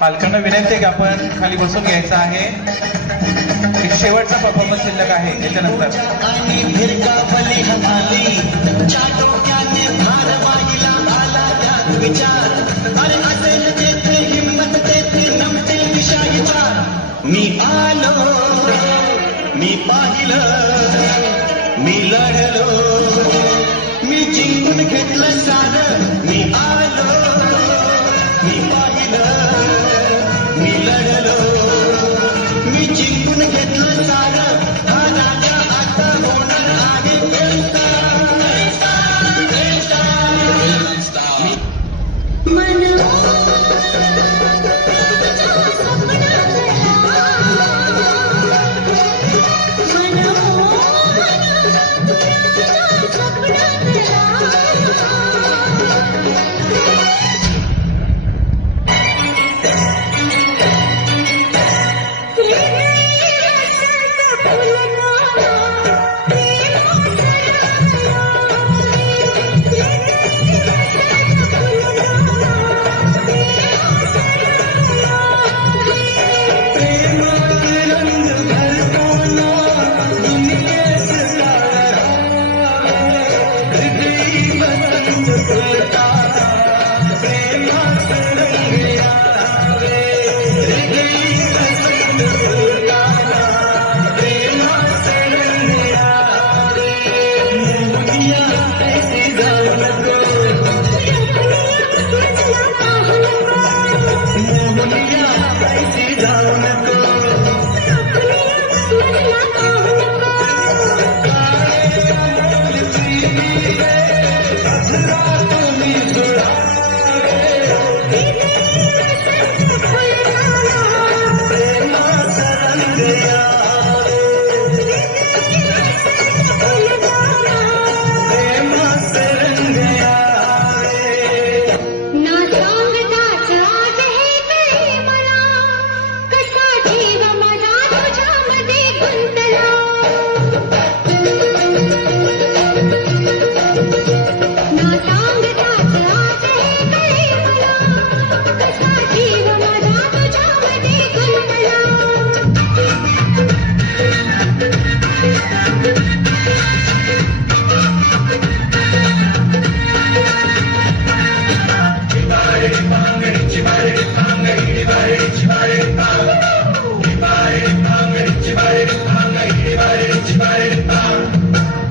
पालकांना विनंती आहे की आपण खाली बसून घ्यायचं आहे. एक शेवटचा परफॉर्मन्स शिल्लक आहे त्याच्यानंतर मी आलो, मी पाहिलं, मी लढलो, मी जिंकून घेतलं सारं. मी आलो, मी पाहिलं, मी लढलो, मी जिंकून घेतलं सारं. हा राजा आता होणार आहे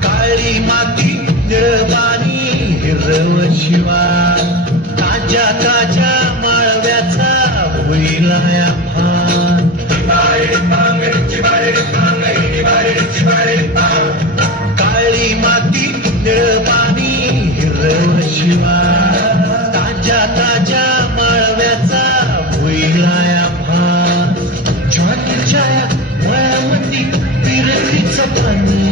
काळी माती निळपाणी हिरव शिवा ताज्या ताज्या माळव्याचा होईला फान. काळी माती निळपाणी हिरव शिवा ताज्या ताज्या माळव्याचा होईला फान. ज्वारीच्या वयामध्ये विरतीचं पाणी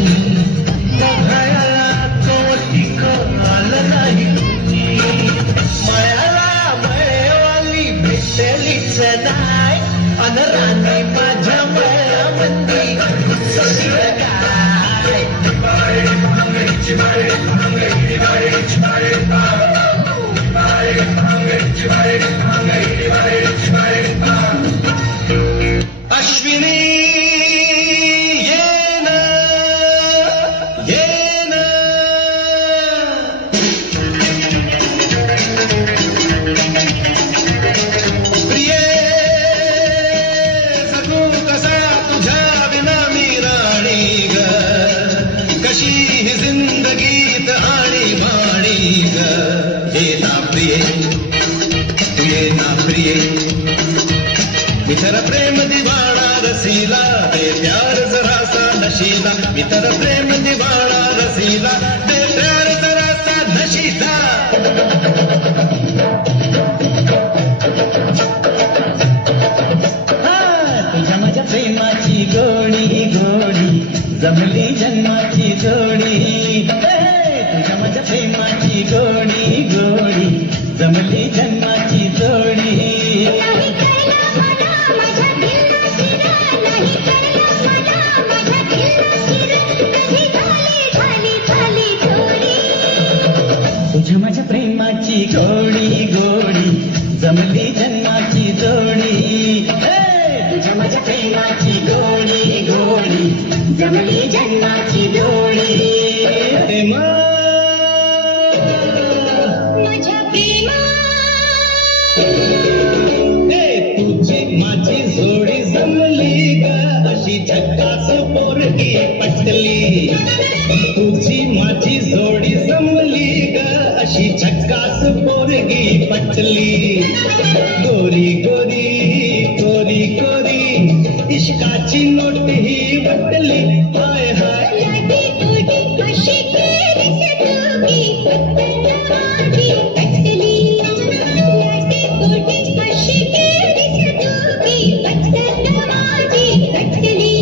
बघायला कवटिक आलं नाही कुणी. मळ्याला मळेवाली भेटलीच नाही अन राणी माझ्या मळ्यामध्ये सगळं काय. अश्विनी जिंदगीत आणि वाणी ग. ये ना प्रिये, तू ये ना प्रिये, मित्र प्रेम दिवाणा रसीला दे प्यार जरासा नशीला. मित्र प्रेम दिवाणा रसीला दे प्यार जरासा नशीला. तुझ्या माझ्या प्रेमाची गोडी गोडी जमली जन्माची जोडी. तुझ्या माझ्या प्रेमाची गोडी गोडी जमली जन्माची जोडी. तुझ्या माझ्या प्रेमाची गोडी गोडी जमली जन्माची जोडी. जन्माची जोडी प्रेमा माझ्या प्रेमा तुझी माझी जोडी जमली ग अशी झक्कास पोरगी पटली तुझी माझी जोडी जमली ग अशी झक्कास पोरगी पटली गोरी गोरी गोरी गोरी इश्काची नोट ही बटली हाय हाय लाडी गोडी अशी केली सतोगी पत्तन माझी पटली लाडी गोडी अशी केली सतोगी पत्तन माझी पटली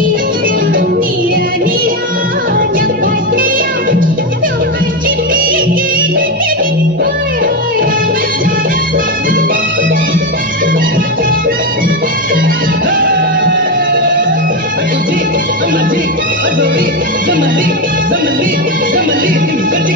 नीरा नीरा नकातया दोघांची प्रीती बटली हाय तुझी माझी जोडी जमली जमली जमली कधी